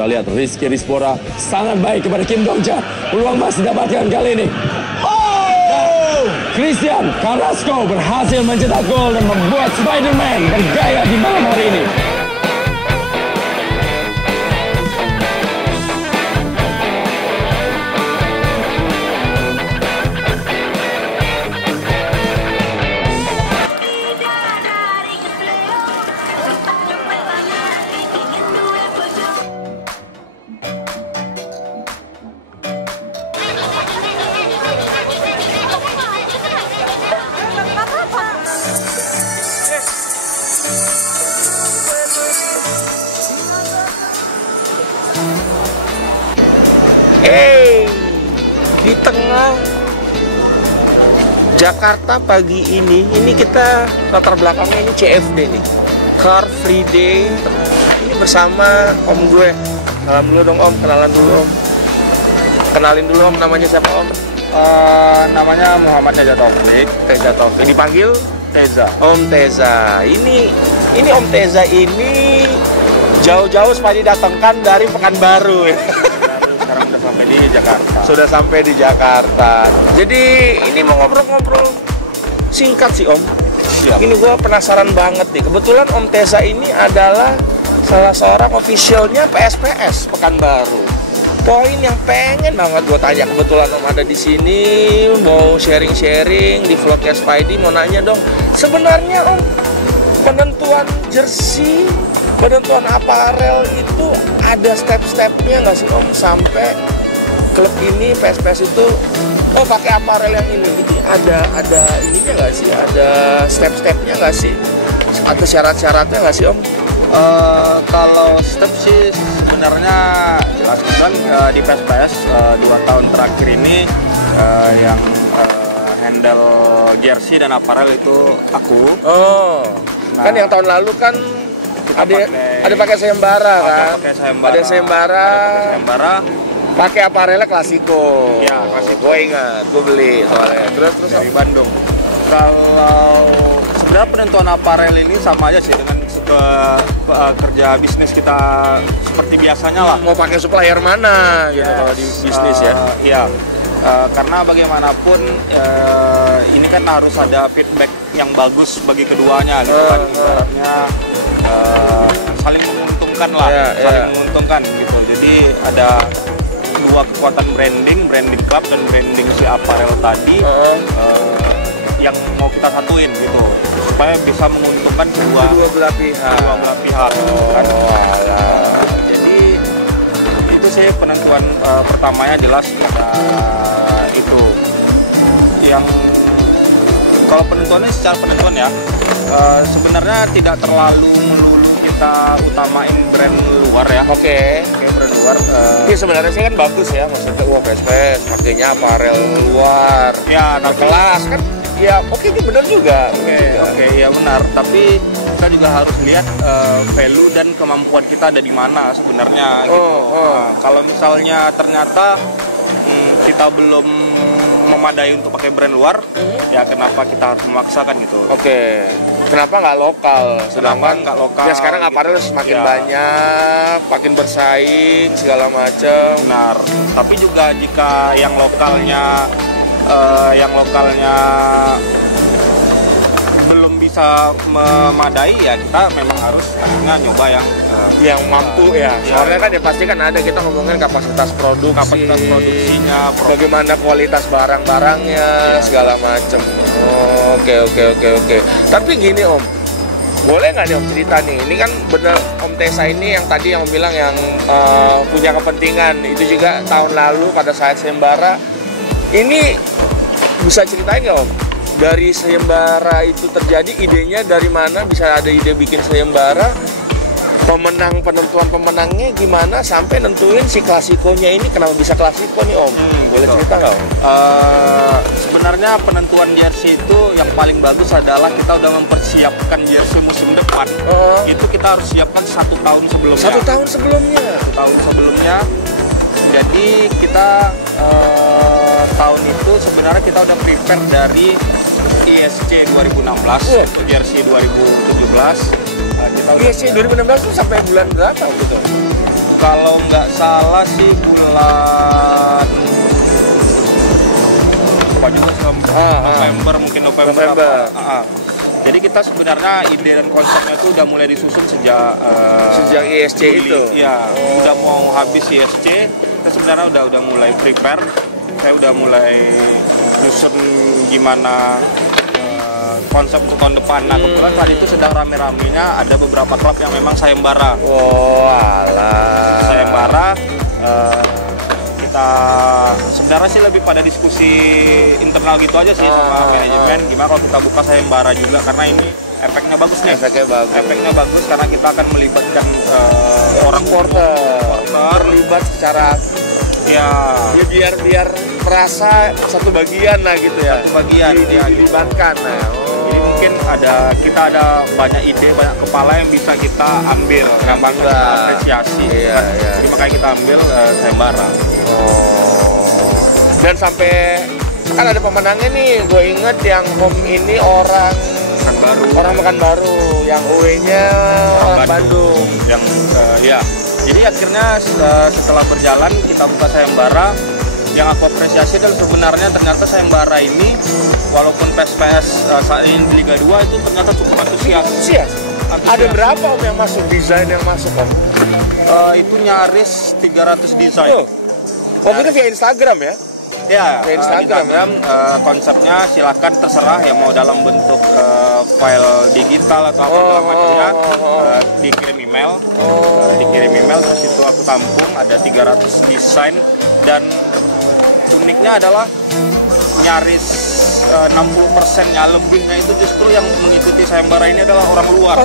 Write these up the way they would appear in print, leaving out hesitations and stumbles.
Kita lihat Rizky Rizpora sangat baik kepada Kim Dongja. Peluang masih dapatkan kali ini. Christian Carrasco berhasil mencetak gol dan membuat Spider-Man bergaya di malam hari ini. Di tengah Jakarta pagi ini kita latar belakangnya ini CFD nih, Car Free Day. Ini bersama om gue. Salam dulu dong om, kenalan dulu om. Kenalin dulu om, namanya siapa om? Namanya Muhammad Teza Taufik. Teza Taufik. Dipanggil Teza. Om Teza. Ini Om Teza ini jauh-jauh supaya didatangkan dari Pekanbaru. Sekarang udah sampai di Jakarta. Sudah sampai di Jakarta. Jadi ini mau ngobrol-ngobrol singkat sih om. Siap. Ini gue penasaran banget nih. Kebetulan Om Teza ini adalah salah seorang officialnya PSPS Pekanbaru. Poin yang pengen banget gue tanya, kebetulan om ada di sini, mau sharing-sharing di vlognya Spidey, mau nanya dong. Sebenarnya om, penentuan jersey, penentuan aparel itu ada step-stepnya nggak sih om, sampai klub ini PSPS itu pakai aparel yang ini ada ininya nggak sih, ada step-stepnya nggak sih, atau syarat-syaratnya nggak sih om? Kalau step sih sebenarnya jelas kan di PSPS 2 tahun terakhir ini yang handle jersey dan aparel itu aku. Nah, kan yang tahun lalu kan ada pakai sayembara kan? Ada sayembara. Pakai aparelnya Klasiko. Ya, Klasiko. Gue ingat, gue beli soalnya. Terus dari Bandung. Kalau sebenarnya penentuan aparel ini sama aja sih dengan kerja bisnis kita seperti biasanya lah. Mau pakai supplier mana gitu kalau di bisnis ya? Iya. Karena bagaimanapun ini kan harus ada feedback yang bagus bagi keduanya gitu kan. Ibaratnya saling menguntungkan lah, saling menguntungkan gitu. Jadi ada dua kekuatan branding club dan branding si aparel tadi yang mau kita satuin gitu supaya bisa menguntungkan kedua belah pihak. Jadi itu sih penentuan pertamanya jelas itu yang kalau penentuannya secara penentuan ya sebenarnya tidak terlalu melulu kita utamain brand luar ya. Oke, brand luar. Ini sebenarnya sih kan bagus ya, maksudnya PSPS pakainya aparel luar. Ya, tapi kelas kan. Ya, oke, itu benar juga. Oke, ya benar. Tapi kita juga harus lihat value dan kemampuan kita ada di mana sebenarnya. Gitu. Nah, kalau misalnya ternyata kita belum memadai untuk pakai brand luar, ya kenapa kita harus memaksakan gitu? Oke. Kenapa nggak lokal? Sedangkan nggak lokal? Ya sekarang aparel semakin banyak, makin bersaing segala macam. Benar. Tapi juga jika yang lokalnya belum bisa memadai ya kita memang harus akhirnya nyoba yang mampu ya. Soalnya kan ya pasti kan ada, kita ngomongin kapasitas produksinya, bagaimana kualitas barang-barangnya segala macam. Oke. Tapi gini om, boleh nggak nih om cerita nih? Ini kan bener Om Teza ini yang tadi yang bilang yang punya kepentingan itu juga tahun lalu pada saat sayembara. Ini bisa ceritain nggak om? Dari sayembara itu terjadi, idenya dari mana bisa ada ide bikin sayembara? Penentuan pemenangnya gimana sampai nentuin si Klasikonya ini, kenapa bisa Klasiko nih om? Boleh cerita nggak om? Sebenarnya penentuan jersey itu yang paling bagus adalah kita udah mempersiapkan jersey musim depan. Itu kita harus siapkan 1 tahun sebelumnya. 1 tahun sebelumnya? 1 tahun sebelumnya. Jadi kita tahun itu sebenarnya kita udah prepare dari ISC 2016 untuk jersey 2017. ISC 2016 itu sampai bulan berapa gitu? Kalau nggak salah sih bulan apa juga sih, November mungkin November. Jadi kita sebenarnya ide dan konsepnya itu udah mulai disusun sejak ISC itu. Ya, udah mau habis ISC, kita sebenarnya udah mulai prepare. Saya udah mulai nyusun gimana konsep untuk tahun depan. Nah, kebetulan saat itu sedang rame-ramenya ada beberapa klub yang memang sayembara. Oh, alah. Sayembara kita sebenarnya sih lebih pada diskusi internal gitu aja sih sama manajemen. Gimana kalau kita buka sayembara juga, karena ini efeknya bagus nih. Efeknya bagus karena kita akan melibatkan orang supporter terlibat secara ya biar merasa satu bagian lah gitu ya. Satu bagian dilibatkan. Nah, jadi mungkin kita ada banyak ide, banyak kepala yang bisa kita ambil, yang kita apresiasi. Jadi makanya kita ambil sayembara. Dan sampai kan ada pemenangnya nih, gue inget yang home ini orang Pekanbaru, yang away-nya Bandung. Yang jadi akhirnya setelah berjalan kita buka sayembara, yang aku apresiasi dan sebenarnya ternyata sayembara ini walaupun PSPS saat ini di Liga 2 itu ternyata cukup antusias. Ada berapa Om yang masuk, desain yang masuk Om? Itu nyaris 300 desain. Waktu itu via Instagram ya? Ya, via Instagram. Konsepnya silahkan terserah ya, mau dalam bentuk file digital atau apa segala macamnya, dikirim email. Terus itu aku tampung, ada 300 desain, dan uniknya adalah nyaris 60%-nya lebihnya itu justru yang mengikuti sayembara ini adalah orang luar.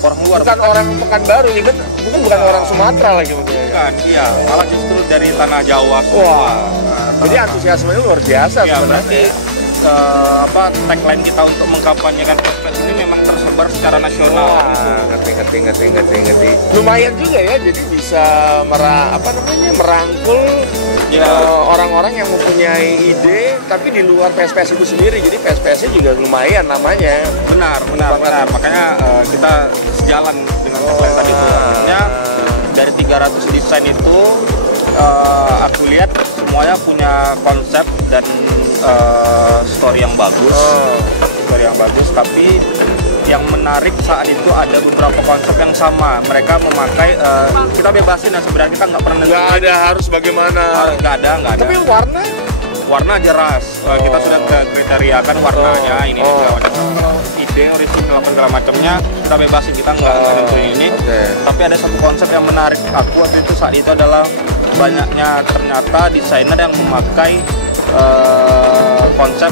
Bukan orang Pekanbaru, bukan orang Sumatera lagi mungkin. Bukan, iya, malah justru dari tanah Jawa semua. Jadi antusiasmenya luar biasa sebenarnya. Tagline kita untuk mengkampanyekan PSPS ini memang tersebar secara nasional. Ngerti. Lumayan juga ya, jadi bisa merangkul orang-orang yang mempunyai ide tapi di luar PSPS itu sendiri. Jadi PSPS-nya juga lumayan namanya. Benar. Makanya kita sejalan dengan tagline tadi itu. Artinya dari 300 desain itu aku lihat semuanya punya konsep dan story yang bagus. Tapi yang menarik saat itu ada beberapa konsep yang sama. Mereka memakai, kita bebasin, dan sebenarnya kita nggak pernah nggak ada harus bagaimana. Nggak ada. Tapi warna jelas. Kita sudah kriteria kan warnanya ini juga ada ide orisinal segala macamnya, kita bebasin, kita nggak nentuin ini. Tapi ada satu konsep yang menarik aku waktu itu saat itu adalah banyaknya ternyata desainer yang memakai konsep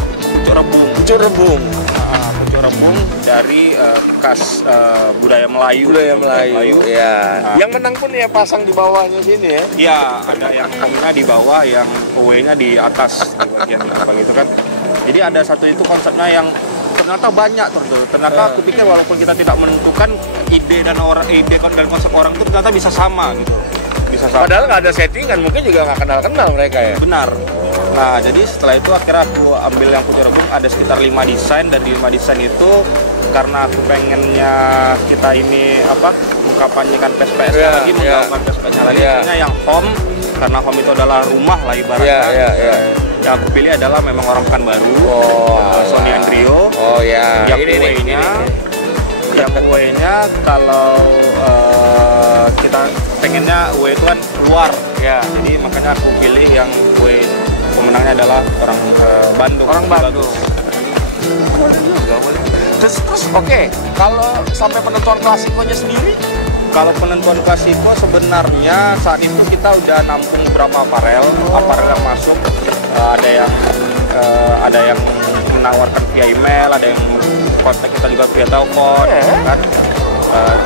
pucuk rebung dari bekas budaya Melayu. Ya. Yang menang pun ya pasang di bawahnya sini ya. Iya, ada yang home-nya di bawah, yang away-nya di atas di bagian belakang itu kan. Jadi ada satu itu konsepnya yang ternyata banyak tuh. Ternyata aku pikir walaupun kita tidak menentukan ide dan konsep orang itu ternyata bisa sama gitu. Padahal nggak ada settingan, mungkin juga nggak kenal mereka ya. Benar. Nah, jadi setelah itu akhirnya aku ambil yang pucuk rebung, ada sekitar 5 desain, dan di 5 desain itu karena aku pengennya kita ini mengkampanyekan PSPS-nya lagi, menggaungkan PSPS-nya lagi. Akhirnya yang home, karena home itu adalah rumah lah ibaratnya. Yang aku pilih adalah memang orang Pekanbaru, Sony Andrio. Yang away-nya kalau kita pengennya away itu kan luar ya, jadi makanya aku pilih yang away. Pemenangnya adalah orang Bandung. Boleh. Terus oke. Kalau sampai penentuan klasikonya sendiri? Kalau penentuan klasiko sebenarnya saat itu kita udah nampung beberapa aparel yang masuk. Ada yang menawarkan via email, ada yang kontak kita juga via telepon, kan.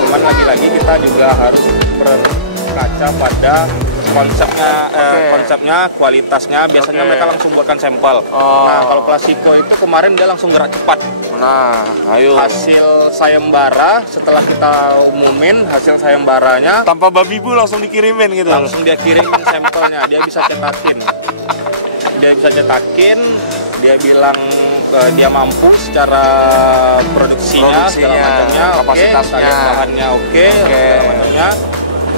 Cuman lagi-lagi kita juga harus berkaca pada konsepnya, kualitasnya. Biasanya mereka langsung buatkan sampel. Nah, kalau klasiko itu kemarin dia langsung gerak cepat. Nah, ayo. Hasil sayembara setelah kita umumin hasil sayembaranya tanpa babi bu langsung dikirimin gitu. Langsung dia kirimin sampelnya, dia bisa cetakin. Dia bilang dia mampu secara produksinya segala macamnya, kapasitasnya, bahannya segala macamnya.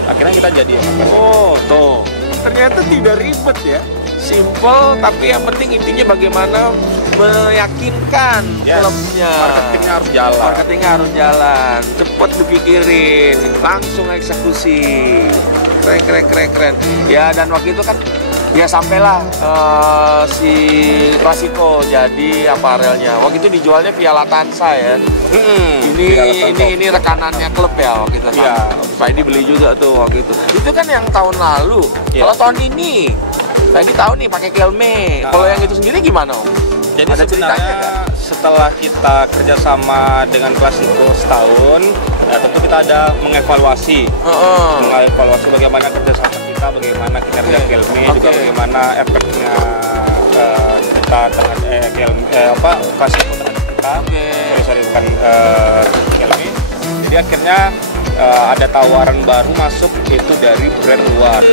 Akhirnya kita jadi ya. Oh, tuh. Ternyata tidak ribet ya. Simple, tapi yang penting intinya bagaimana meyakinkan klubnya. Marketingnya harus jalan. Cepet dipikirin, langsung eksekusi. Keren. Ya, dan waktu itu kan ya sampailah si Klasiko jadi aparelnya. Waktu itu dijualnya via Latansa ya. Ini rekanannya klub ya waktu itu. Iya. Pak ini beli juga tuh waktu itu. Itu kan yang tahun lalu. Kalau tahun ini, saya tahu nih pakai Kelme. Kalau yang itu sendiri gimana Om? Jadi sebenarnya setelah kita kerjasama dengan Klasiko setahun, ya tentu kita ada mengevaluasi bagaimana kerjasama kita, bagaimana kinerja Kelme, juga bagaimana efeknya kita terhadap Klasiko terhadap kita. Bukan Kelme. Jadi akhirnya ada tawaran baru masuk itu dari brand luar.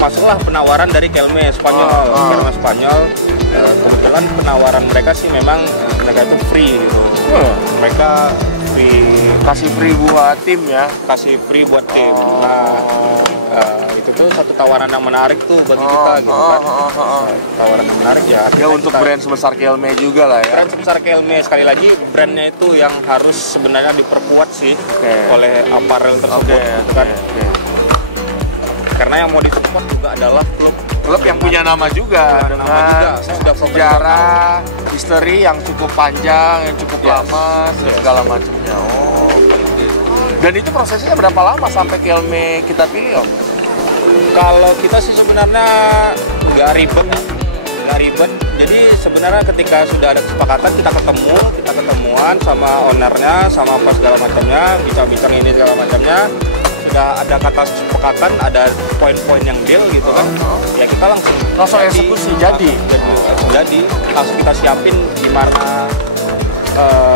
Masuklah penawaran dari Kelme Spanyol. Kelme Spanyol. Kebetulan penawaran mereka sih memang mereka itu free gitu. Mereka kasih free buat tim ya. Kasih free buat tim. Itu tuh satu tawaran yang menarik tuh bagi kita gitu kan. Tawaran yang menarik ya. Ya untuk brand sebesar Kelme juga lah ya. Brand sebesar Kelme, sekali lagi brandnya itu yang harus sebenarnya diperkuat sih oleh apparel tersebut kan. Karena yang mau disupport juga adalah klub yang punya nama juga dengan sejarah, history yang cukup panjang, yang cukup lama, segala macamnya. Dan itu prosesnya berapa lama sampai Kelme kita pilih Om? Kalau kita sih sebenarnya nggak ribet. Jadi sebenarnya ketika sudah ada kesepakatan kita ketemuan sama ownernya, sama apa segala macamnya, bincang-bincang ini segala macamnya. Sudah ada kata kesepakatan, ada poin-poin yang deal gitu kan. Ya kita langsung eksekusi jadi langsung kita siapin gimana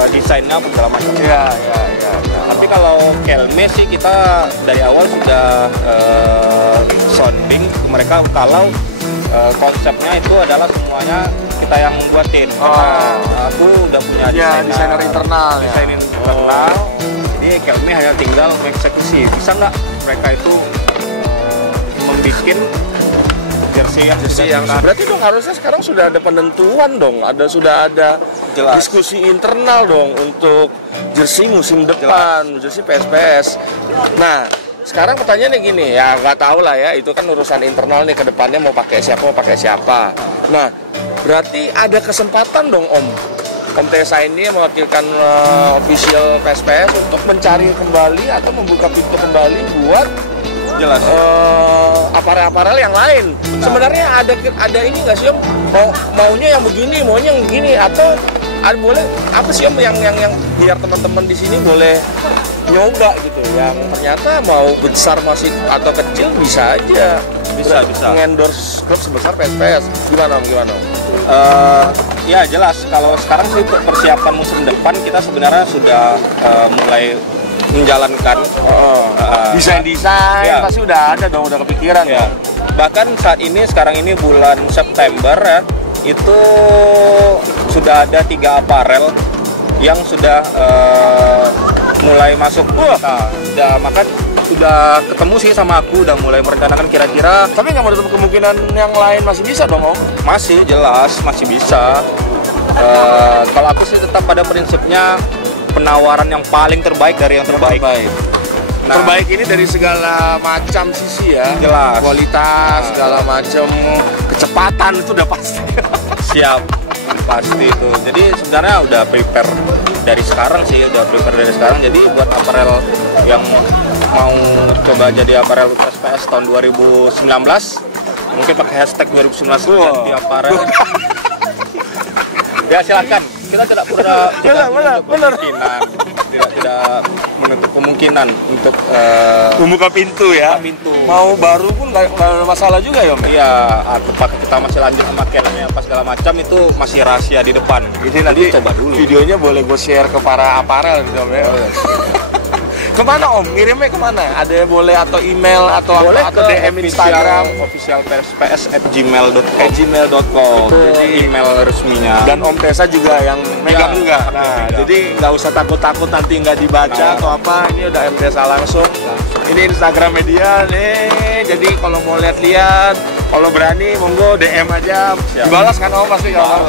desainnya apa segala macam. Ya. Tapi kalau Kelme sih kita dari awal sudah sounding ke mereka kalau konsepnya itu adalah semuanya kita yang buatin. Aku udah punya desainer internal. Jadi Kelme hanya tinggal eksekusi. Bisa nggak mereka itu membuat jersey yang berarti dong harusnya sekarang sudah ada penentuan dong, sudah ada diskusi internal dong untuk jersey musim depan, jersey PSPS. Nah, sekarang pertanyaannya gini, ya nggak tahu lah ya, itu kan urusan internal nih ke depannya mau pakai siapa. Nah, berarti ada kesempatan dong Om Tessa ini mewakilkan official PSPS untuk mencari kembali atau membuka pintu kembali buat aparel-aparel yang lain. Sebenarnya ada ini nggak sih Om? Maunya yang begini, atau ada boleh apa sih Om yang biar teman-teman di sini boleh nyoba gitu, yang ternyata mau besar masih atau kecil bisa aja mengendorse klub sebesar PSPS. Gimana Om? Ya jelas, kalau sekarang sih untuk persiapan musim depan kita sebenarnya sudah mulai menjalankan desain pasti udah ada dong, udah kepikiran ya. Bahkan sekarang ini bulan September ya, itu sudah ada 3 aparel yang sudah mulai masuk. Sudah ketemu sih sama aku, udah mulai merencanakan kira-kira. Tapi nggak menutup kemungkinan yang lain masih bisa dong Om? Masih, jelas masih bisa. Kalau aku sih tetap pada prinsipnya penawaran yang paling terbaik dari yang terbaik. Nah, terbaik ini dari segala macam sisi ya. Jelas. Kualitas, segala macam, kecepatan itu udah pasti. Siap, pasti itu. Jadi sebenarnya udah prepare dari sekarang. Jadi buat aparel yang mau coba jadi aparel PSPS tahun 2019, mungkin pakai hashtag 2019 ganti aparel. Ya silakan. Kita tidak menutup kemungkinan untuk membuka pintu ya. Mau baru pun nggak ada masalah juga ya Om? Iya, apakah kita masih lanjut sama Kelme apa segala macam itu masih rahasia di depan. Ini nanti coba dulu. Videonya boleh gue share ke para aparel gitu Om ya. Kemana Om? Ngirimnya kemana? Ada boleh atau email atau boleh atau DM Instagram official psps@gmail.com. Jadi email resminya. Dan Om Tessa juga yang megang juga. Nah, jadi nggak usah takut-takut nanti nggak dibaca atau apa. Ini udah Om Tessa langsung. Ini Instagram media nih. Jadi kalau mau lihat-lihat, kalau berani monggo DM aja. Siap. Dibalas kan Om pasti kalau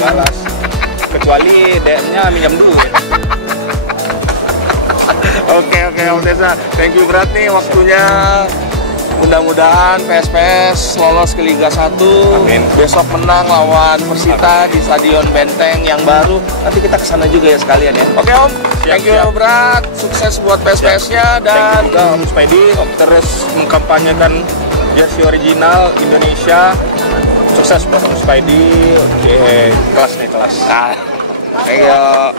Balas. Kecuali DM-nya minjam duit. Oke Om Teza, thank you berat nih waktunya. Mudah-mudahan PSPS lolos ke Liga 1. Amin. Besok menang lawan Persita di Stadion Benteng yang baru. Nanti kita kesana juga ya sekalian ya. Oke Om, thank you siap. berat. Sukses buat PSPS-nya Dan dan juga Om Spidey terus mengkampanyekan jersey original Indonesia. Sukses buat Om Spidey. Kelas nih kelas. ayo.